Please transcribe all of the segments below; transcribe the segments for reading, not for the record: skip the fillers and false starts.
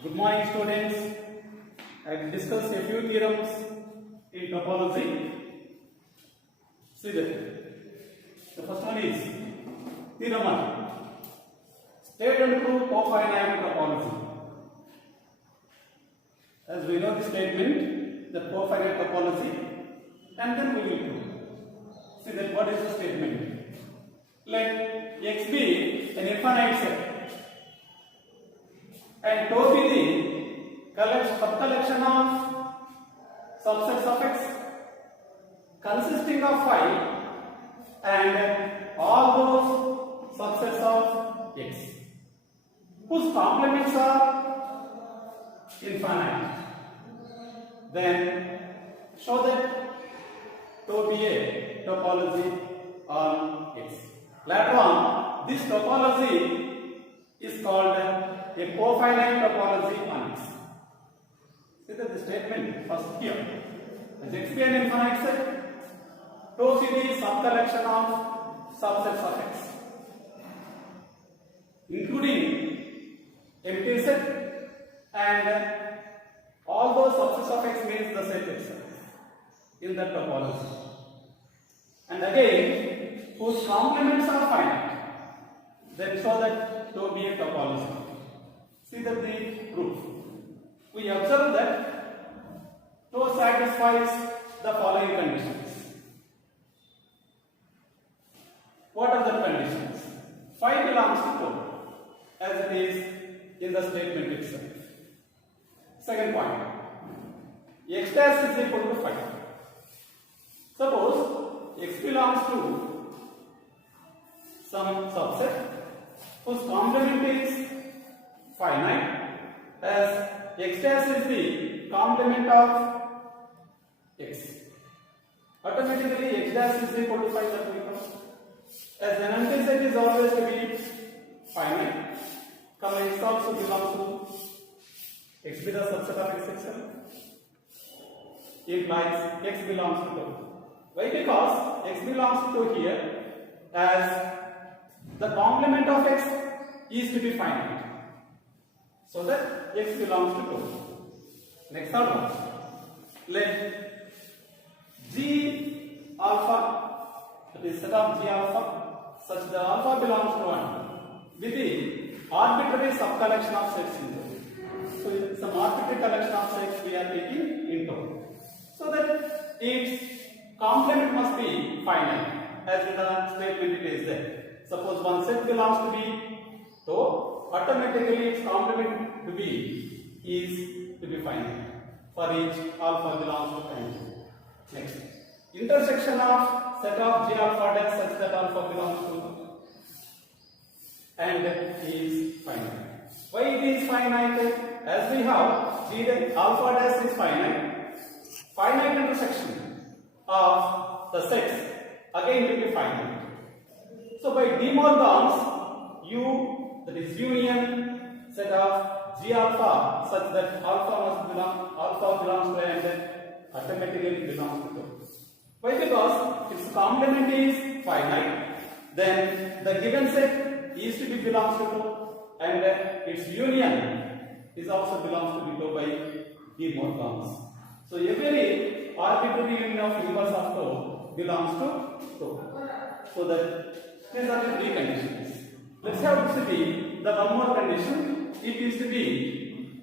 Good morning, students. I will discuss a few theorems in topology. See that. The first one is theorem 1. State and prove cofinite topology. As we know the statement, the cofinite topology, and then we will prove. See that what is the statement? Let X be an infinite set and tau be the subcollection of subsets of X consisting of phi and all those subsets of X whose complements are infinite. Then show that tau be a topology on X. Later on, this topology is called a cofinite topology on X. See that the statement first here. As X be an infinite set, tau be the subcollection of subsets of X, including empty set, and all those subsets of X means the set itself in that topology. And again, whose complements are finite. Then show that tau be a topology. See that the proof. We observe that tau satisfies the following conditions. What are the conditions? Phi belongs to tau, as it is in the statement itself. Second point, X dash is equal to phi. Suppose X belongs to some subset whose complement is finite, as X dash is the complement of X. Automatically X dash is equal to phi, that we know. As an empty set is always to be finite, X also belongs to X be the subset of X itself, implies X belongs to tau. Why? Because X belongs to tau here, as the complement of X is to be finite, so that X belongs to tau. Next third one, let G alpha, that is set of G alpha, such that alpha belongs to 1 with the arbitrary subcollection of sets in tau. So some arbitrary collection of sets we are taking in tau, so that its complement must be finite, as in the statement it is there. Suppose one set belongs to be tau, automatically its complement to be is to be finite for each alpha belongs to n. Next, intersection of set of G alpha dash such that alpha belongs to and is finite. Why it is finite? As we have G alpha dash is finite intersection of the sets again will be finite. So by De Morgan's U, that is union set of G alpha such that alpha belongs to and automatically belongs to tau. Why? Because its complement is finite, then the given set is to be belongs to tau, and its union is also belongs to be tau by De Morgan's. So every arbitrary union of inverse of tau belongs to tau. So that these are the three conditions. Let's have to be the one more condition. It is to be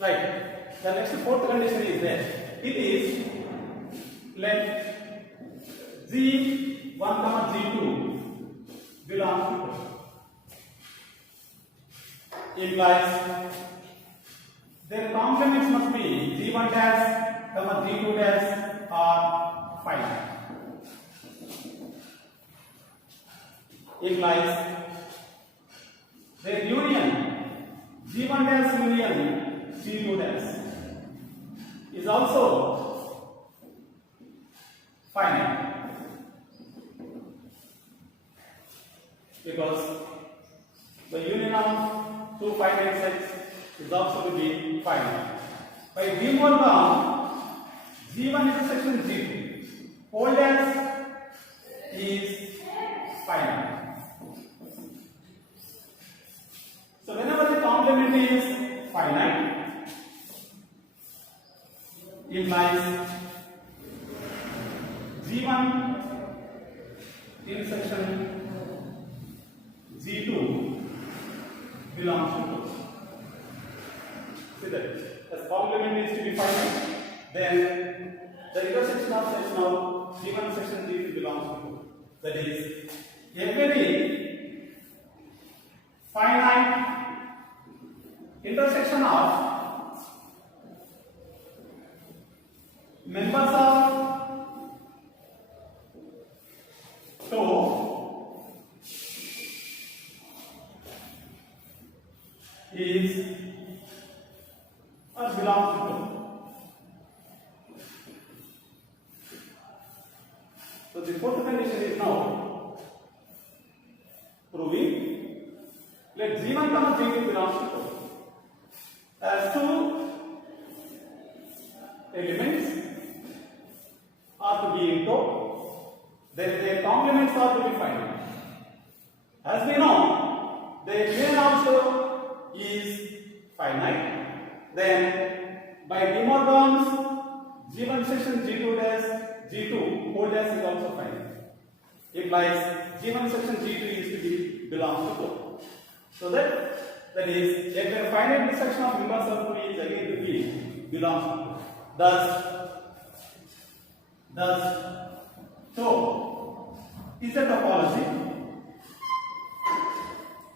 right. The next fourth condition is there. It is let G1, G2 belongs to tau. Implies their complements must be G1 dash, G2 dash are finite. Implies their union G1 dash union G2 dash is also finite, because the union of two finite sets is also to be finite. By De Morgan, G1 intersection G2 hold as is implies G1 intersection G2 belongs to 2. See that as complement is to be finite, then the intersection of sets now G1 section G2 belongs to 2. That is, every finite intersection of members of tau is or belongs to tau. So the fourth condition is now proving let G1 comma G2 belongs to tau. As two elements are to be in tau, then their complements are to be finite. As we know, their gain also is finite. Then by De Morgan's G1 section G2 dash G2 whole dash is also finite. Implies G1 section G2 is to be belongs to tau. So that is if the finite intersection of members of tau is again to be belongs to tau. Thus tau is a topology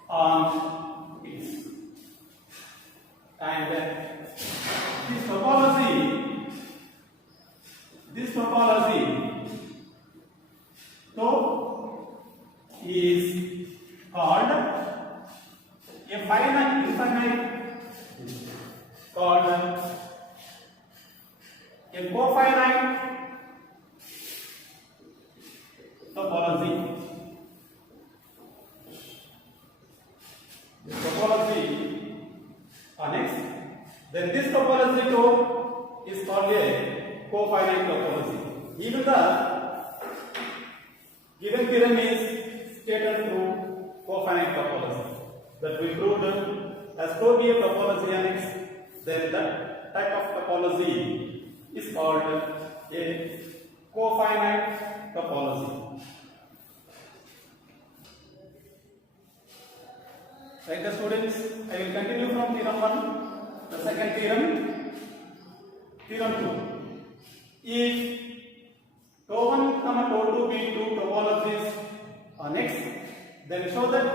on X, and this topology tau is called a infinite called a cofinite topology. This topology on X, then this topology tau is called a cofinite topology. Even the given theorem is stated through cofinite topology that we proved as tau be a topology on X, then that type of topology is called a cofinite topology. Right, the students, I will continue from theorem 1. The second theorem, theorem 2. If tau 1 comma tau 2 be two topologies on X, then show that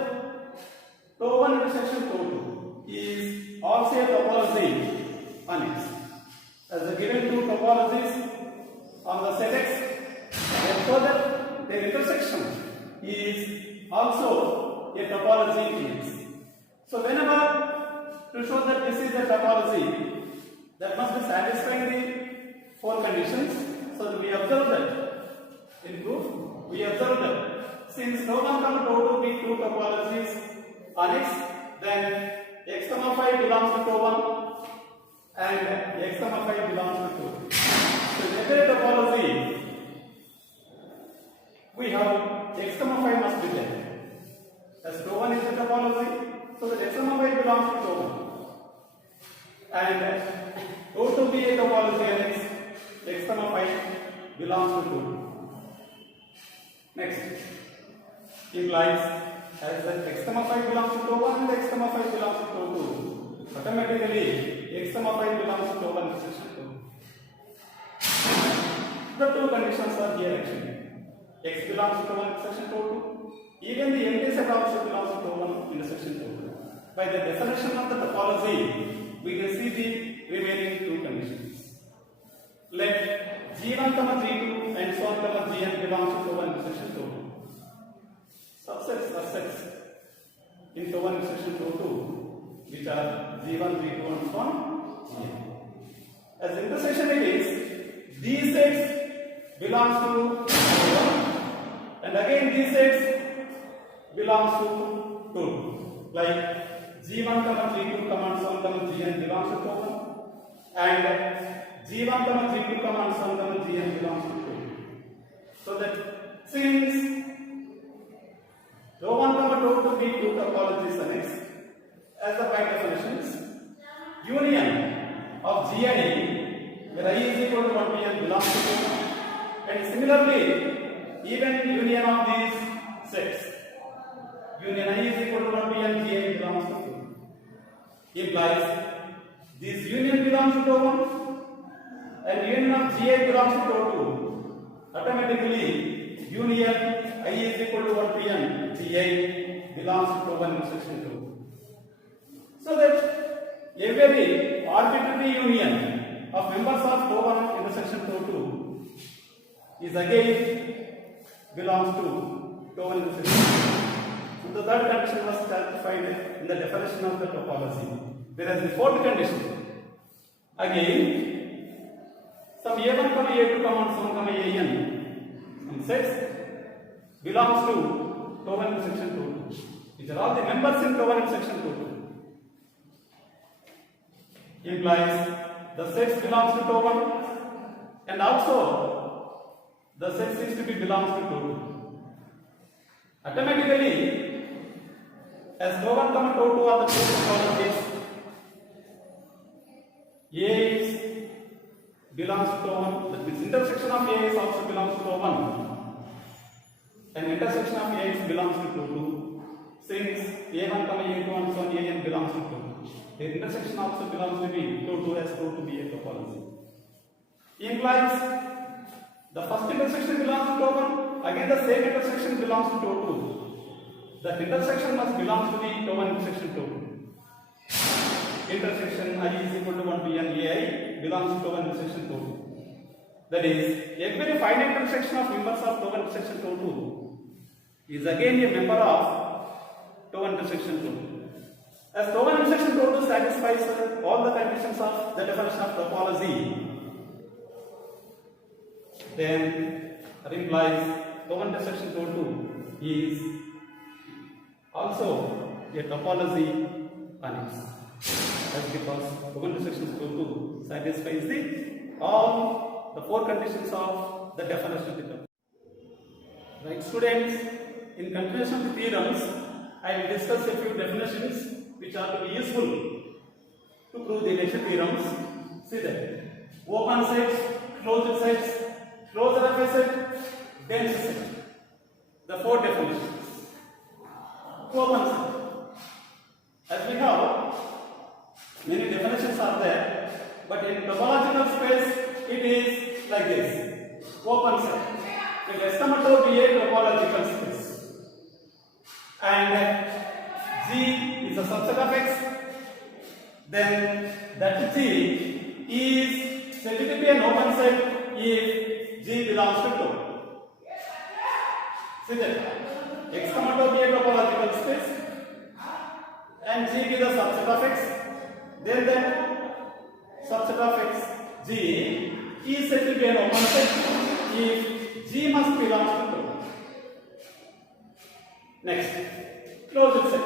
tau 1 intersection tau 2 is also a topology on X. As the given two topologies on the set X, then show that their intersection is also a topology in X. So whenever to show that this is a topology, that must be satisfying the four conditions. So that we observe that in proof, we observe that since tau 1 comma tau 2 be two topologies on X, then X comma phi belongs to tau 1 and X comma phi belongs to 2. So in every topology, we have X comma phi must be there. As tau 1 is a topology, so that X comma phi belongs to tau 1. And tau 2 be a topology and X comma phi belongs to 2. Next, implies as that X comma phi belongs to tau 1 and X comma phi belongs to tau 2. Automatically, X comma phi belongs to tau 1 intersection 2. The two conditions are here actually. X belongs to tau 1 intersection tau 2. Even the empty set also belongs to tau 1 intersection tau 2. By the definition of the topology, we can see the remaining two conditions. Let G1 comma G2 and so on comma Gn belongs to tau 1 intersection tau 2. Subsets are sets in tau 1 intersection tau 2, which are G1, G2 and so on Gn. As intersection it is, these sets belongs to tau 1 and again these sets belongs to 2. Like G1 comma G2 comma so on comma Gn belongs to tau 1 and G1 comma G2 comma so on comma Gn belongs to 2. So that since tau 1 comma tau 2 be two topologies on X, as the by definitions, union of G and E where I is equal to 1pn belongs to 2. And similarly, even union of these sets, union I is equal to 1pn Gi belongs to 2, implies this union belongs to 1 and union of Gi belongs to 2. Automatically, union I is equal to 1pn Gi belongs to 1 intersection 2. So that every arbitrary union of members of 1 intersection 2 is again belongs to 1 intersection 2. So the third condition was satisfied in the definition of the topology. Whereas the fourth condition, again, some a1, a2, and some an some sets belongs to 1 intersection 2. These are all the members in 1 intersection 2. Implies the sets belongs to 1 and also the set seems to be belongs to 2. Automatically, as 1, 2 are the two topologies, A is belongs to 1. That means intersection of A is also belongs to 1, and intersection of A is belongs to 2. Since A1, A2, and so on, AN belongs to 2. The intersection also belongs to be 2 as 2 to be a topology. Implies the first intersection belongs to 1, again the same intersection belongs to 2. That intersection must belong to the 1 intersection 2. Intersection I is equal to 1pn AI belongs to 1 intersection 2. That is, every finite intersection of members of 1 intersection 2 is again a member of 1 intersection 2. As 1 intersection 2 satisfies all the conditions of the definition of topology, then that implies 1 intersection 2 is also a topology on its. That's because 1 intersection 2 satisfies all the 4 conditions of the definition of the topology. Right, students, in continuation of the theorems, I will discuss a few definitions which are to be useful to prove the initial theorems. See that open sets, closed sets, closure of a set, dense set. The 4 definitions. Open set. As we have many definitions are there, but in topological space it is like this. Open set. It is come to be a topological space, and G is a subset of X. Then that G is said to be an open set if G belongs to 2. See that X come to be a topological space, and G is a subset of X. Then that subset of X, G, is said to be an open set if G must belong to 2. Next, closed set.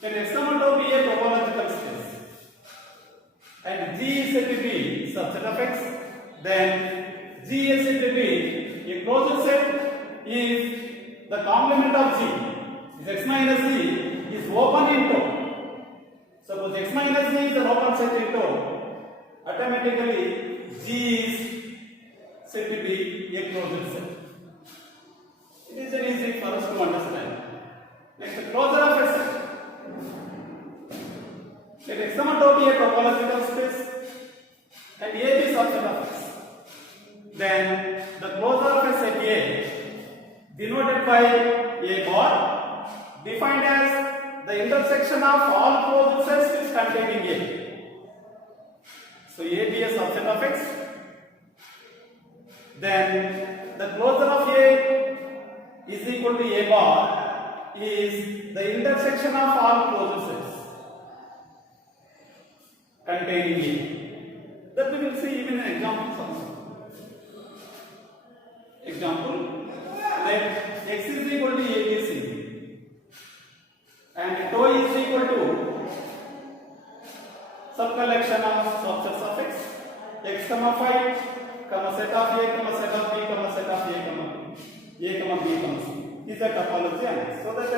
When X come to be a topological space and G is said to be subset of X, then G is said to be a closed set if the complement of G is X minus G is open into. Suppose X minus G is an open set into, automatically G is said to be a closed set. It is very easy for us to understand. Next, the closure of a set. Let X come to be a topological space and A is subset of X. Then the closure of a set A, denoted by A bar, defined as the intersection of all closed sets is containing A. So A be a subset of X. Then the closure of A is equal to A bar is the intersection of all closed sets containing A. That we will see even in examples also. Example, let X is equal to ABC and tau is equal to subcollection of subsets of X, X comma 5, comma set of A, comma set of B, comma set of A, comma B, comma C is a topology, and so that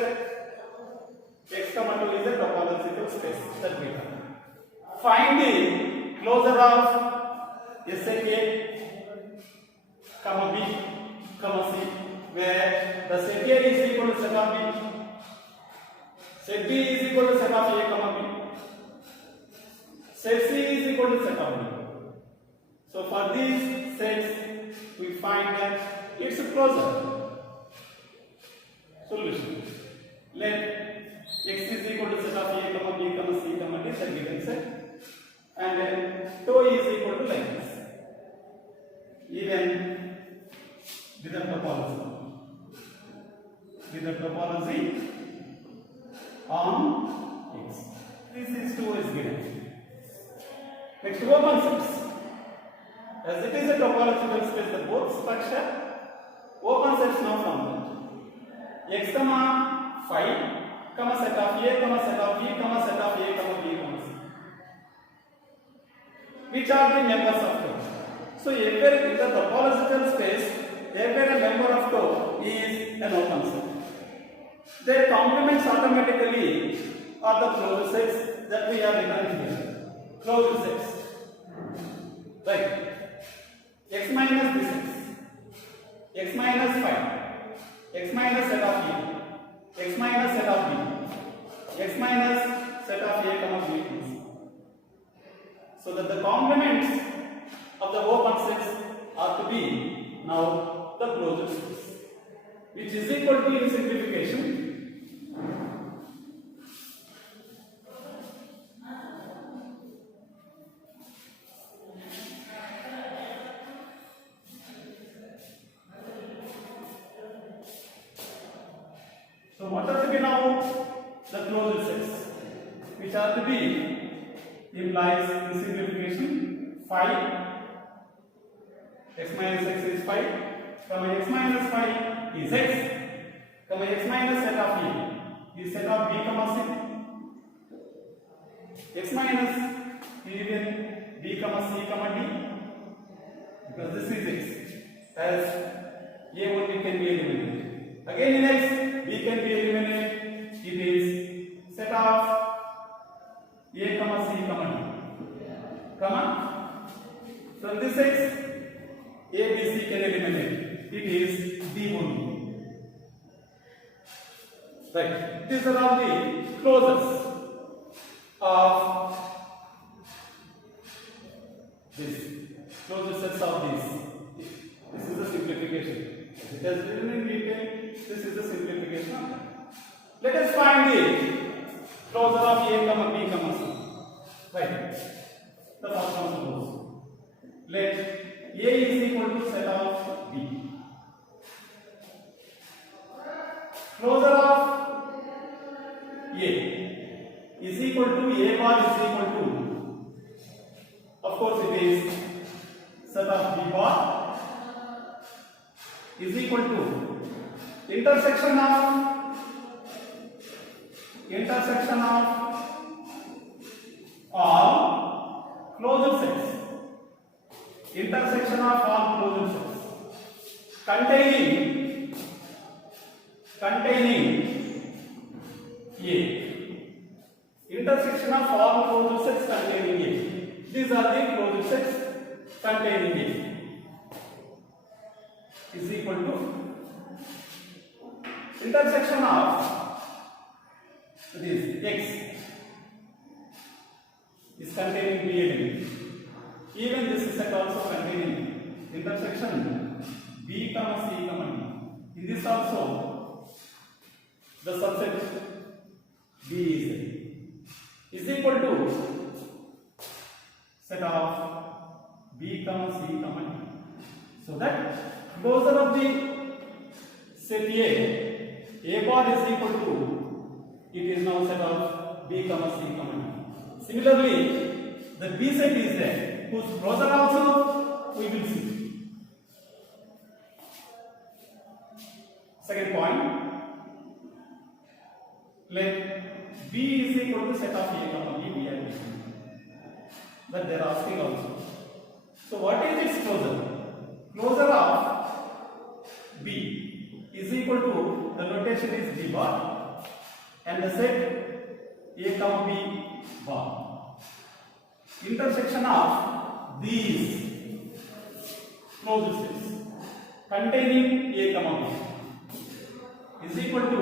X comma 2 is a topological space that we have. Find the closure of a set A, comma B, comma C, where the set A is equal to set of B, set B is equal to set of A, comma B, set C is equal to set of B. So for these sets, we find that it's a closure. Solution. Let x is equal to set of A, comma B, comma C, comma D, the given set, and then tau is equal to like this. Even with the topology on x. This is 2 is given. Next, open sets. As it is a topological space, the both structure open sets now from that. X comma phi comma set of A comma set of B comma set of A comma B comma C, which are the members of tau. So every in the topological space, every member of tau is an open set. Their complements automatically are the closed sets that we are written here. Closed sets, right? X minus this x minus phi, x minus set of A, x minus set of B, x minus set of A comma B. So that the complements of the open sets are to be now the closed sets, which is equal to, in simplification, so what are to be now the closed sets, which are to be implies in simplification phi x minus x is phi, comma x minus phi is x, comma x minus set of E is set of B comma C, x minus even B comma C comma D, because this is x, as A only can be eliminated. Again in x, B can be eliminated. It is set of A comma C comma D, comma from this x, A, B, C can eliminate. It is D only. Right. These are all the closures of this. Closure sets of these. This is the simplification. It has written in detail. This is the simplification of that. Let us find the closure of A comma B comma C. Right. The first one suppose. Let A is equal to set of B. Closure of A is equal to A bar is equal to, of course it is set of B bar is equal to intersection of all closed sets, intersection of all closed sets containing A, intersection of all closed sets containing A. These are the closed sets containing A is equal to intersection of this x is containing B element. Even this set also containing intersection B comma C comma D. In this also the subset B is equal to set of B comma C comma D. So that closure of the set A bar is equal to, it is now set of B comma C comma D. Similarly, the B set is there, whose closure also we will see. Second point, let B is equal to set of A comma B, B and B. But they are asking also. So what is its closure? Closure of B is equal to, the notation is B bar and the set A comma B bar. Intersection of these closed sets containing A comma B is equal to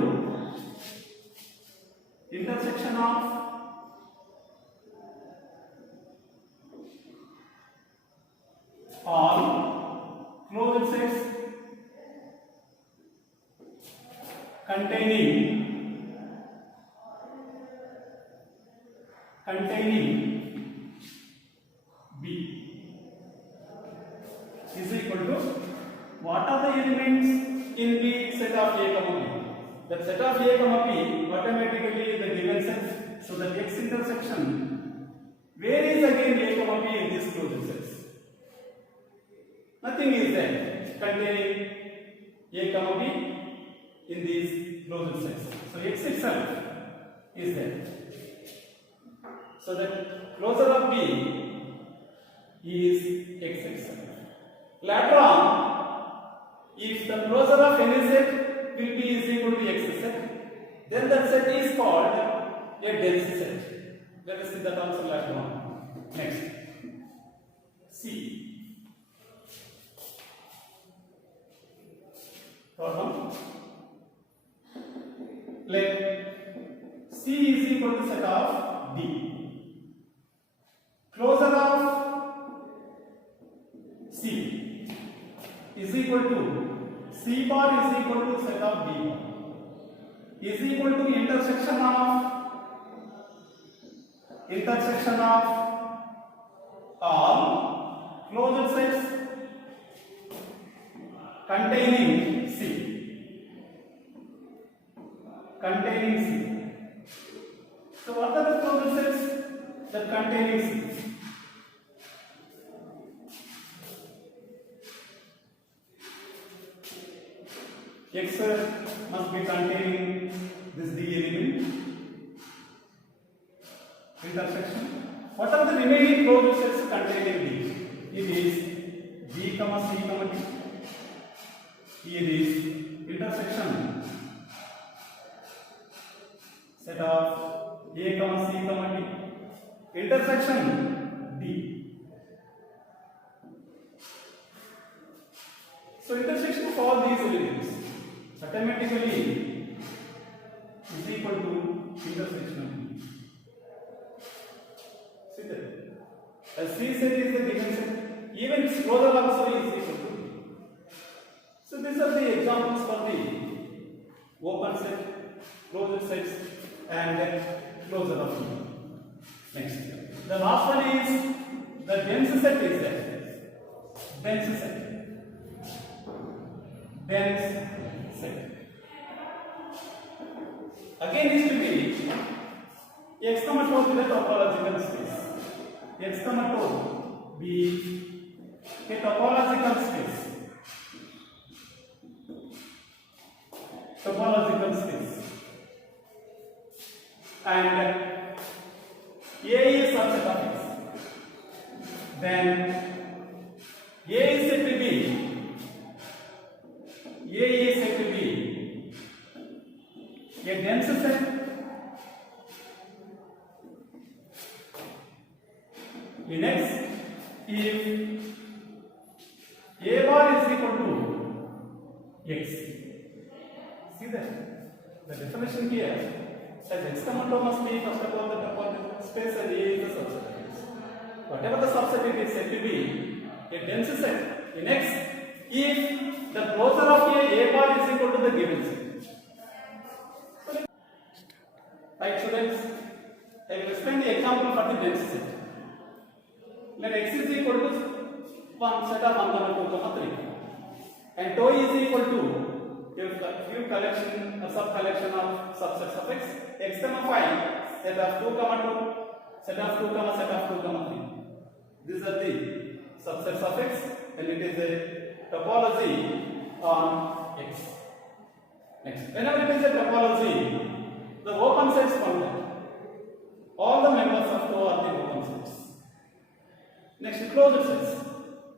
intersection of all closed sets containing B is equal to what are the elements in the set of A comma B? That set of A comma B automatically the given set, so that X intersection varies again A comma B in these closed sets. Nothing is there containing A comma B in these closed sets. So X itself is there. So the closure of B is X itself. Later on, if the closure of any set will be is equal to X set, then that set is called a dense set. Let us see that also later on. Next, C. Third one. Let C is equal to set of D. Closure of C is equal to C bar is equal to set of D bar is equal to intersection of all closed sets containing C. So what are the closed sets that containing C? X must be containing this D element intersection. What are the remaining closed sets containing D? It is B comma C comma D. Here is intersection set of A comma C comma D intersection D. So intersection of all these elements automatically is equal to intersection of D. See that? As C set is the given set, even its closure also is equal to D. So these are the examples for the open set, closed sets, and then closure of D. Next, the last one is the dense set is there. Dense set. Again is to be X comma 2 is the topological space. X comma 2 be a topological space. And A is subset of X. Then A is said to be a dense set in X if A bar is equal to X. See that? The definition here says X comma 2 must be first of all the topological space and A is the subset. Whatever the subset it is said to be a dense set in X if the closure of A bar is equal to the given set. Right, students? I will explain the example for the dense set. Let X is equal to one set of 1, 2, 3, and tau is equal to few collection, a sub collection of subsets of X. X comma 5, set of 2, 2, set of 2, set of 2, 3. These are the subsets of X, and it is a topology on X. Next, whenever it is a topology, the open sets content. All the members of tau are the open sets. Next, closed sets,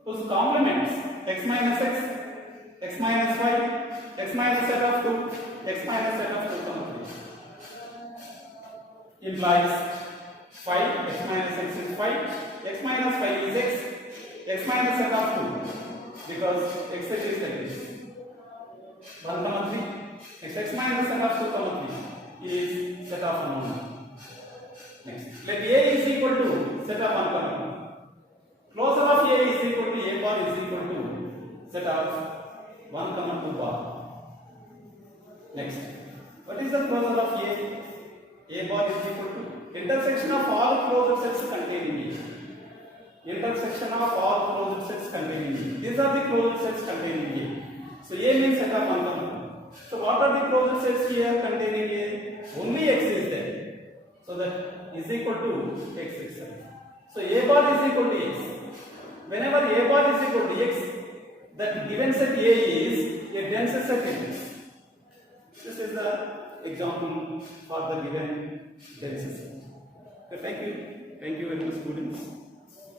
whose complements x minus x, x minus y, x minus set of 2, x minus set of 2, implies 5, x minus x is 5, x minus 5 is x minus set of 2, because x set is like this 1 comma 3. Next x minus set of 2 comma 3 is set of unknown. Next, let A is equal to set of 1 comma 2. Closure of A is equal to A bar is equal to set of 1 comma 2 bar. Next, what is the closure of A? A bar is equal to intersection of all closed sets containing A. Intersection of all closed sets containing A. These are the closed sets containing A. So A means set of 1 comma 2. So what are the closed sets here containing A? Only X is there. So that is equal to X itself. So A bar is equal to X. Whenever A bar is equal to X, that given set A is a dense set X. This is the example for the given dense set. Okay, thank you very much, students.